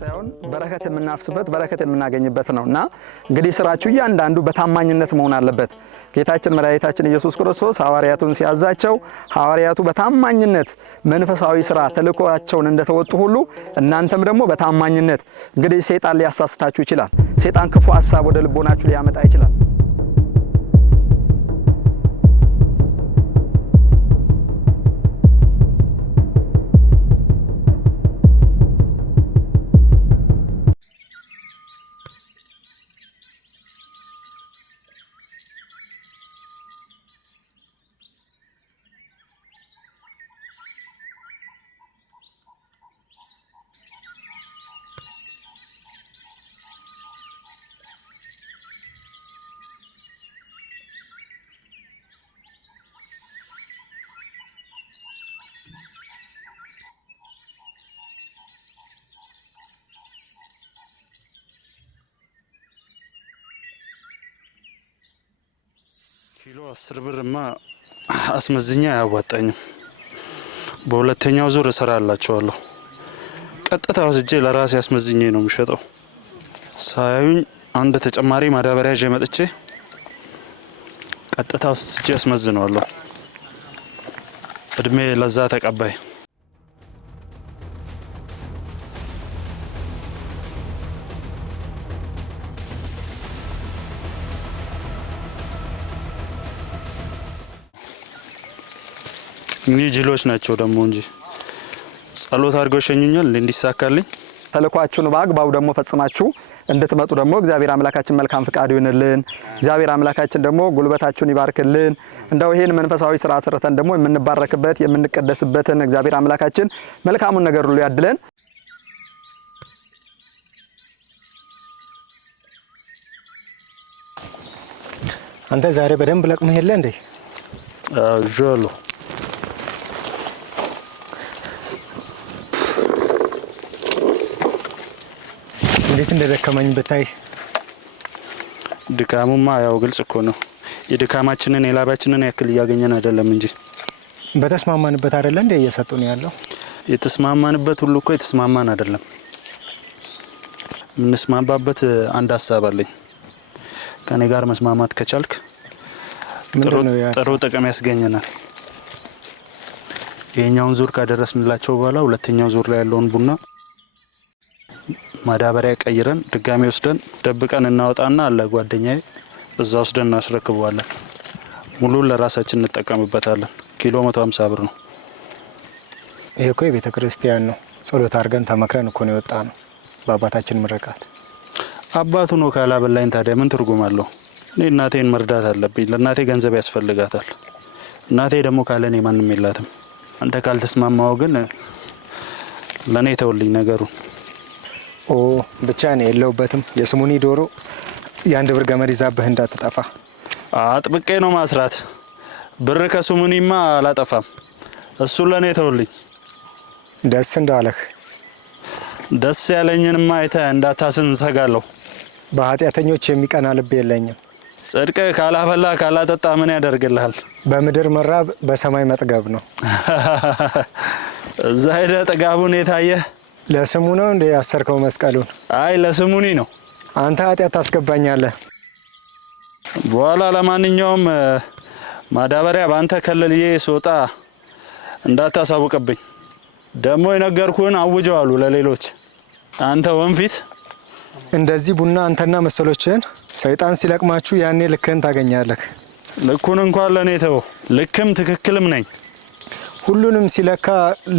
ሳይሆን በረከት የምናፍስበት በረከት የምናገኝበት ነውና እንግዲህ ስራችሁ እያንዳንዱ በታማኝነት መሆን አለበት። ጌታችን መድኃኒታችን ኢየሱስ ክርስቶስ ሐዋርያቱን ሲያዛቸው ሐዋርያቱ በታማኝነት መንፈሳዊ ስራ ተልእኮአቸውን እንደተወጡ ሁሉ እናንተም ደግሞ በታማኝነት እንግዲህ ሰይጣን ሊያሳስታችሁ ይችላል። ሰይጣን ክፉ ሐሳብ ወደ ልቦናችሁ ሊያመጣ ይችላል። ኪሎ 10 ብርማ አስመዝኛ አያዋጣኝም። በሁለተኛው ዙር እሰራላችኋለሁ። ቀጥታ ወስጄ ለራሴ አስመዝኜ ነው የምሸጠው። ሳያዩኝ አንድ ተጨማሪ ማዳበሪያ ይዤ መጥቼ ቀጥታ ወስጄ አስመዝነዋለሁ። እድሜ ለዛ ተቀባይ። እኚህ ጅሎች ናቸው ደግሞ እንጂ ጸሎት አድርገው ሸኙኛል እንዲሳካልኝ። ተልኳችሁን በአግባቡ ደግሞ ፈጽማችሁ እንድትመጡ ደግሞ እግዚአብሔር አምላካችን መልካም ፍቃዱ ይሁንልን። እግዚአብሔር አምላካችን ደግሞ ጉልበታችሁን ይባርክልን። እንደው ይሄን መንፈሳዊ ስራ ሰርተን ደግሞ የምንባረክበት የምንቀደስበትን እግዚአብሔር አምላካችን መልካሙን ነገር ሁሉ ያድለን። አንተ ዛሬ በደንብ ለቅመህ የለ እንዴ? ጆሎ እንዴት እንደደከመኝ ብታይ። ድካሙማ ያው ግልጽ እኮ ነው። የድካማችንን የላባችንን ያክል እያገኘን አይደለም እንጂ በተስማማንበት አይደለ እንዴ እየሰጡን ያለው? የተስማማንበት ሁሉ እኮ የተስማማን አይደለም። የምንስማማበት አንድ ሀሳብ አለኝ። ከኔ ጋር መስማማት ከቻልክ ጥሩ ጥቅም ያስገኘናል። የኛውን ዙር ካደረስንላቸው በኋላ ሁለተኛው ዙር ላይ ያለውን ቡና ማዳበሪያ ቀይረን ድጋሚ ወስደን ደብቀን እናወጣና አለ ጓደኛዬ እዛ ወስደን እናስረክበዋለን። ሙሉን ለራሳችን እንጠቀምበታለን። ኪሎ 150 ብር ነው። ይሄ እኮ የቤተ ክርስቲያን ነው። ጸሎት አድርገን ተመክረን እኮ ነው የወጣ ነው በአባታችን ምርቃት። አባቱ ነው ካላበላኝ ታዲያ ምን ትርጉም አለው? እኔ እናቴን መርዳት አለብኝ። ለእናቴ ገንዘብ ያስፈልጋታል። እናቴ ደግሞ ካለኔ ማንም የላትም። አንተ ካልተስማማው ግን ለኔ ተውልኝ ነገሩን። ብቻ ነው የለውበትም። የስሙኒ ዶሮ የአንድ ብር ገመድ ይዛብህ እንዳትጠፋ አጥብቄ ነው ማስራት። ብር ከስሙኒማ አላጠፋም። እሱ ለኔ ተውልኝ። ደስ እንዳለህ። ደስ ያለኝንማ አይተህ እንዳታስን ሰጋለሁ። በኃጢአተኞች የሚቀና ልብ የለኝም። ጽድቅ ካላፈላ ካላጠጣ ምን ያደርግልሃል? በምድር መራብ በሰማይ መጥገብ ነው። እዛ ሄደህ ጥጋቡን የታየህ ለስሙ ነው እንዴ ያሰርከው መስቀሉን? አይ ለስሙኒ ነው። አንተ ኃጢአት ታስገባኛለህ። በኋላ ለማንኛውም ማዳበሪያ ባንተ ከለልዬ ስወጣ እንዳታሳውቅብኝ። ደግሞ የነገርኩህን አውጀዋሉ ለሌሎች። አንተ ወንፊት እንደዚህ ቡና አንተና መሰሎችህን ሰይጣን ሲለቅማችሁ ያኔ ልክህን ታገኛለህ። ልኩን እንኳን ለኔ ተው። ልክም ትክክልም ነኝ። ሁሉንም ሲለካ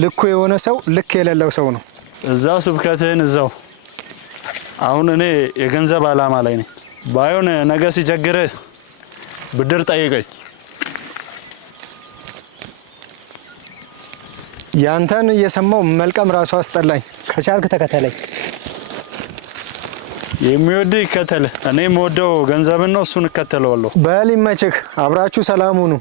ልኩ የሆነ ሰው ልክ የሌለው ሰው ነው። እዛው ስብከትህን እዛው። አሁን እኔ የገንዘብ አላማ ላይ ነኝ። ባይሆን ነገ ሲቸግርህ ብድር ጠይቀኝ። ያንተን እየሰማው መልቀም ራሱ አስጠላኝ። ከቻልክ ተከተለኝ። የሚወድ ይከተል። እኔ የምወደው ገንዘብን ነው፣ እሱን እከተለዋለሁ። በል ይመችህ። አብራችሁ ሰላም ሁኑ።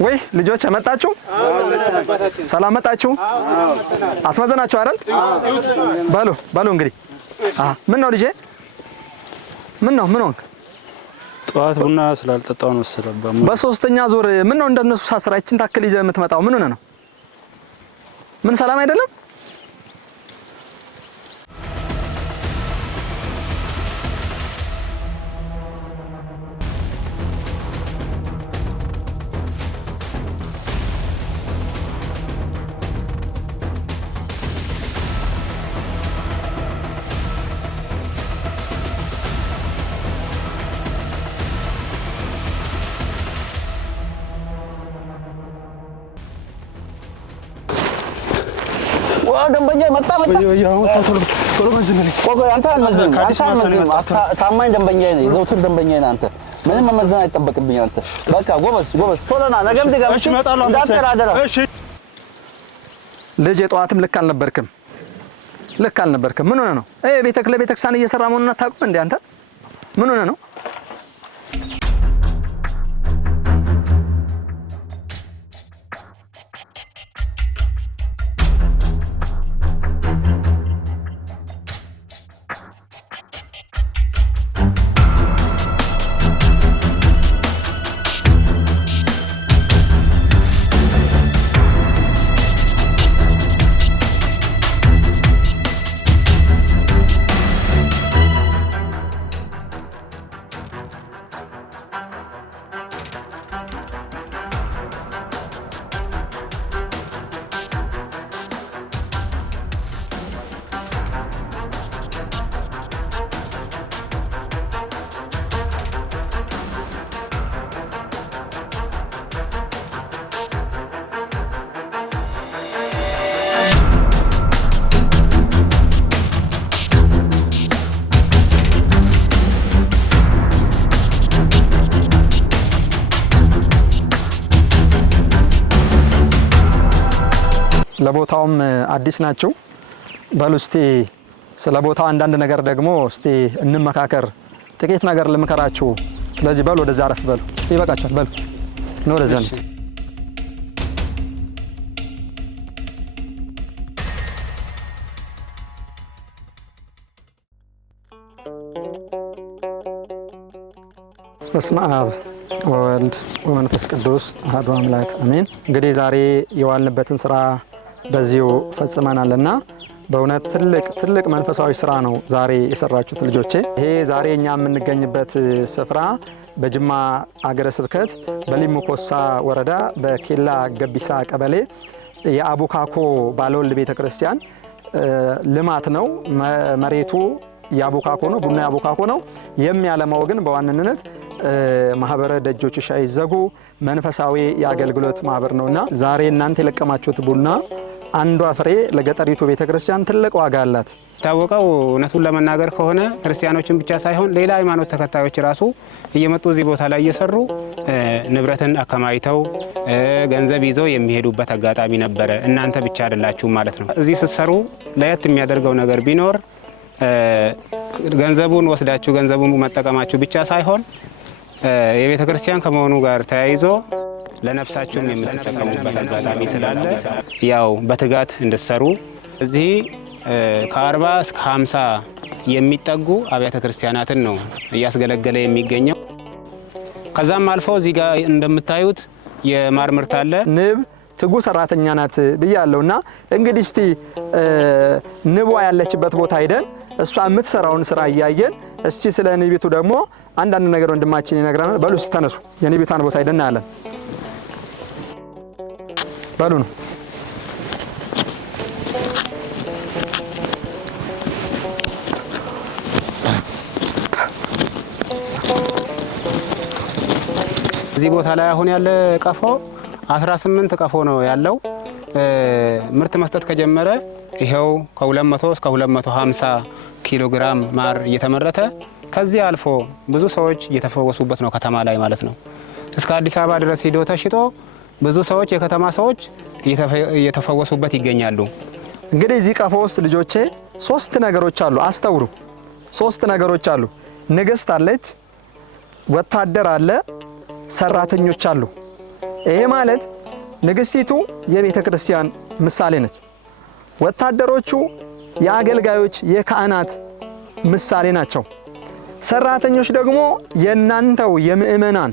ወይ ልጆች መጣችሁ? ሰላም መጣችሁ? አስመዘናችሁ አይደል? በሉ እንግዲህ ምን ነው ልጄ? ምን ሆንክ? ጠዋት ቡና ስላልጠጣው ነው መሰለኝ። በሶስተኛ ዙር ምን ነው እንደነሱ ሳስራችን ታክል ይዘህ የምትመጣው ምን ሆነ ነው? ምን ሰላም አይደለም? ደንበኛ መጣ ቶሎ መዝነኝ። አንተ አልመዝንም። ታማኝ ደንበኛ ነህ፣ የዘውትር ደንበኛ ነህ አንተ። ምንም መመዘን አይጠበቅብኝ አንተ። በቃ ጎበዝ ቶሎ ና፣ ነገም ድጋሚ እንዳትጠራደራ። ልጅ የጠዋትም ልክ አልነበርክም። ምን ሆነ ነው? ቤተክርስቲያን እየሰራ መሆኑን አታውቅም እንዴ አንተ? ምን ሆነ ነው? ለቦታውም አዲስ ናቸው። በሉ እስቲ ስለ ቦታው አንዳንድ ነገር ደግሞ እስቲ እንመካከር። ጥቂት ነገር ልምከራችሁ። ስለዚህ በሉ ወደዛ አረፍ በሉ። ይበቃችኋል። በሉ ነው ወደዛ ነው። በስመ አብ ወወልድ ወመንፈስ ቅዱስ አሐዱ አምላክ አሜን። እንግዲህ ዛሬ የዋልንበትን ስራ በዚሁ ፈጽመናልና በእውነት ትልቅ መንፈሳዊ ስራ ነው ዛሬ የሰራችሁት ልጆቼ። ይሄ ዛሬ እኛ የምንገኝበት ስፍራ በጅማ አገረ ስብከት በሊሙ ኮሳ ወረዳ በኬላ ገቢሳ ቀበሌ የአቡካኮ ባለወልድ ቤተክርስቲያን ልማት ነው። መሬቱ ያቡካኮ ነው፣ ቡና ያቡካኮ ነው። የሚያለማው ግን በዋነኝነት ማህበረ ደጆች አይዘጉ መንፈሳዊ የአገልግሎት ማህበር ነውና ዛሬ እናንተ የለቀማችሁት ቡና አንዷ ፍሬ ለገጠሪቱ ቤተክርስቲያን ትልቅ ዋጋ አላት። ታወቀው እውነቱን ለመናገር ከሆነ ክርስቲያኖችን ብቻ ሳይሆን ሌላ ሃይማኖት ተከታዮች ራሱ እየመጡ እዚህ ቦታ ላይ እየሰሩ ንብረትን አከማይተው ገንዘብ ይዘው የሚሄዱበት አጋጣሚ ነበረ። እናንተ ብቻ አይደላችሁም ማለት ነው። እዚህ ስትሰሩ ለየት የሚያደርገው ነገር ቢኖር ገንዘቡን ወስዳችሁ ገንዘቡን መጠቀማችሁ ብቻ ሳይሆን የቤተ ክርስቲያን ከመሆኑ ጋር ተያይዞ ለነፍሳችሁም የምትጠቀሙበት አጋጣሚ ስላለ ያው በትጋት እንድትሰሩ እዚህ ከ40 እስከ 50 የሚጠጉ አብያተ ክርስቲያናትን ነው እያስገለገለ የሚገኘው። ከዛም አልፎ እዚህ ጋር እንደምታዩት የማር ምርት አለ። ንብ ትጉ ሰራተኛ ናት ብያለሁና እንግዲህ እስቲ ንቧ ያለችበት ቦታ ሄደን እሷ የምትሰራውን ስራ እያየን እስቲ ስለ ንቢቱ ደግሞ አንዳንድ ነገር ወንድማችን ይነግራናል። በሉ እስቲ ተነሱ፣ የንቢቷን ቦታ ሄደን እናያለን። በሉ ነው እዚህ ቦታ ላይ አሁን ያለ ቀፎ 18 ቀፎ ነው ያለው። ምርት መስጠት ከጀመረ ይሄው ከ200 እስከ 250 ኪሎ ግራም ማር እየተመረተ ከዚህ አልፎ ብዙ ሰዎች እየተፈወሱበት ነው፣ ከተማ ላይ ማለት ነው። እስከ አዲስ አበባ ድረስ ሄዶ ተሽጦ ብዙ ሰዎች የከተማ ሰዎች እየተፈወሱበት ይገኛሉ። እንግዲህ እዚህ ቀፎ ውስጥ ልጆቼ 3 ነገሮች አሉ። አስተውሩ፣ 3 ነገሮች አሉ። ንግስት አለች፣ ወታደር አለ፣ ሰራተኞች አሉ። ይሄ ማለት ንግስቲቱ የቤተ ክርስቲያን ምሳሌ ነች። ወታደሮቹ የአገልጋዮች የካህናት ምሳሌ ናቸው። ሰራተኞች ደግሞ የናንተው የምእመናን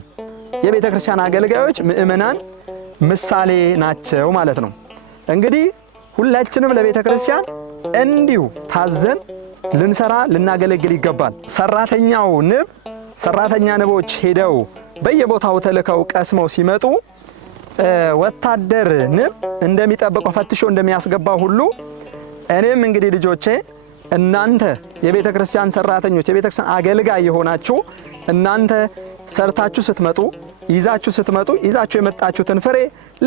የቤተ ክርስቲያን አገልጋዮች ምእመናን ምሳሌ ናቸው ማለት ነው። እንግዲህ ሁላችንም ለቤተ ክርስቲያን እንዲሁ ታዘን ልንሰራ ልናገለግል ይገባል። ሰራተኛ ንቦች ሄደው በየቦታው ተልከው ቀስመው ሲመጡ ወታደር ንብ እንደሚጠብቀው ፈትሾ እንደሚያስገባው ሁሉ እኔም እንግዲህ ልጆቼ እናንተ የቤተ ክርስቲያን ሰራተኞች የቤተ ክርስቲያን አገልጋይ የሆናችሁ እናንተ ሰርታችሁ ስትመጡ ይዛችሁ የመጣችሁትን ፍሬ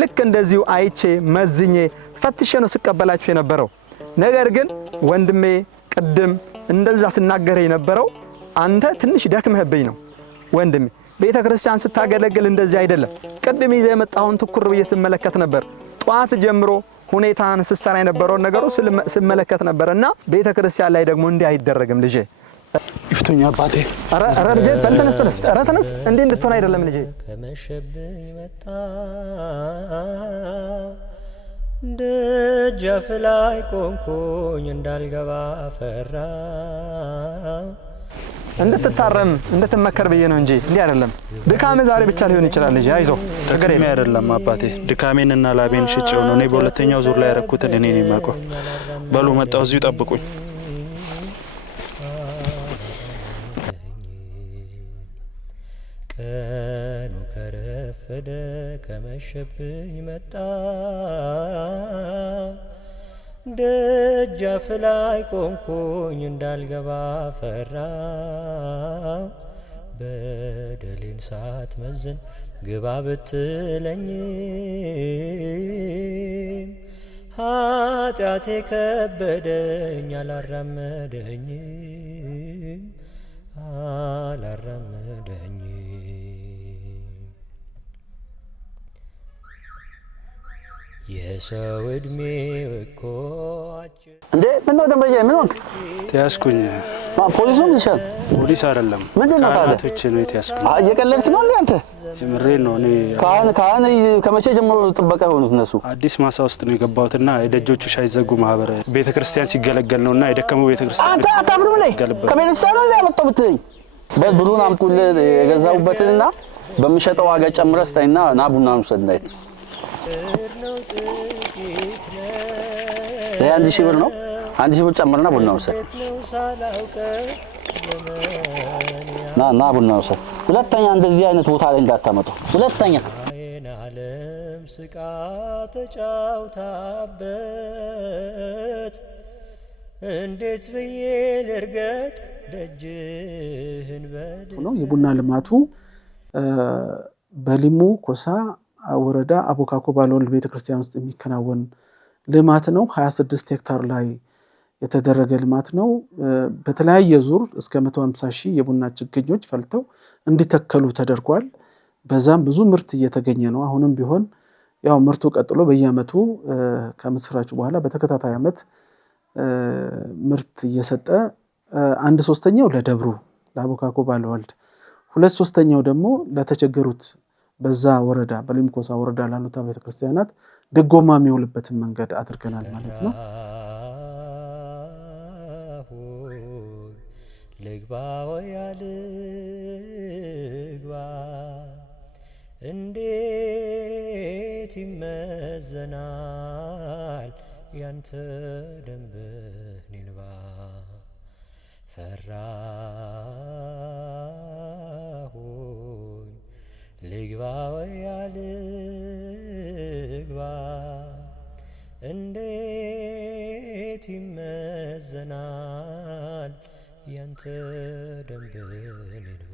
ልክ እንደዚሁ አይቼ መዝኜ ፈትሼ ነው ስቀበላችሁ የነበረው። ነገር ግን ወንድሜ ቅድም እንደዛ ስናገረ የነበረው አንተ ትንሽ ደክመህብኝ ነው ወንድሜ። ቤተ ክርስቲያን ስታገለግል እንደዚህ አይደለም። ቅድም ይዘህ የመጣውን ትኩር ብዬ ስመለከት ነበር። ጧት ጀምሮ ሁኔታን ስሰራ የነበረውን ነገሩ ስመለከት ነበርና ቤተ ክርስቲያን ላይ ደግሞ እንዲህ አይደረግም ልጄ። ይፍቱኛ አባቴ። አረ ልጄ ተነስ። እንዴ እንድትሆን አይደለም ልጄ። ከመሸብኝ መጣ ደጃፍ ላይ ቆምኩኝ እንዳልገባ ፈራ። እንድትታረም እንድትመከር ብዬ ነው እንጂ እንዲህ አይደለም። ድካሜ ዛሬ ብቻ ሊሆን ይችላል ልጄ። አይዞህ ድካሜ አይደለም አባቴ። ድካሜንና ላቤን ሽጬው ነው። እኔ በሁለተኛው ዙር ላይ ያረኩትን እኔ ነኝ የማውቀው። በሉ መጣሁ፣ እዚሁ ጠብቁኝ። ቀኑ ከረፈደ ከመሸብኝ መጣ ደጃፍ ላይ ቆምኩኝ እንዳልገባ ፈራ። በደሌን ሳትመዝን ግባ ብትለኝ ኃጢአቴ ከበደኝ አላራመደኝ። የሰው እድሜ እኮ እንዴ ምን ነው ደንበኛ ምን ሆንክ? ተያዝኩኝ። ፖሊሱ ምን ይሻል? ፖሊስ አይደለም ምንድነው ታዲያ? ካህናቶች ነው የተያዝኩኝ። እየቀለድክ ነው እንዴ አንተ? የምሬን ነው። እኔ ካህን ከመቼ ጀምሮ ጥበቃ ሆኑት እነሱ? አዲስ ማሳ ውስጥ ነው የገባሁትና የደጆቹ ሳይዘጉ ማህበር ቤተክርስቲያን ሲገለገል ነውና የደከመው ቤተክርስቲያን አንተ አታፍርም ላይ ከቤተክርስቲያን ነው ያመጣው ብትለኝ ብሩን አምጡልህ የገዛሁበትንና በሚሸጠው ዋጋ ጨምረህ ስጠኝና ና ቡና ውሰድ ላይ ይሄ 1000 ብር ነው። 1000 ብር ጨምርና ቡና ውሰድ። ና ቡና ውሰድ። ሁለተኛ እንደዚህ አይነት ቦታ ላይ እንዳታመጡ። ሁለተኛ ዓለም ስቃ ተጫውታበት እንዴት ብዬ ልርገጥ ደጅህን ነው። የቡና ልማቱ በሊሙ ኮሳ ወረዳ አቦካኮ ባለወልድ ቤተክርስቲያን ውስጥ የሚከናወን ልማት ነው። 26 ሄክታር ላይ የተደረገ ልማት ነው። በተለያየ ዙር እስከ 150 ሺህ የቡና ችግኞች ፈልተው እንዲተከሉ ተደርጓል። በዛም ብዙ ምርት እየተገኘ ነው። አሁንም ቢሆን ያው ምርቱ ቀጥሎ በየአመቱ ከምስራቹ በኋላ በተከታታይ አመት ምርት እየሰጠ 1/3 ለደብሩ ለአቦካኮ ባለወልድ 2/3 ደግሞ ለተቸገሩት በዛ ወረዳ በሊምኮሳ ወረዳ ላሉት ቤተክርስቲያናት ድጎማ የሚውልበትን መንገድ አድርገናል ማለት ነው። ልግባ ወያልግባ እንዴት ይመዘናል ያንተ ደንብህ ንባ ፈራሁኝ ልግባ ወያልግባ እንዴት ይመዘናል ያንተ ደንብህ ንባ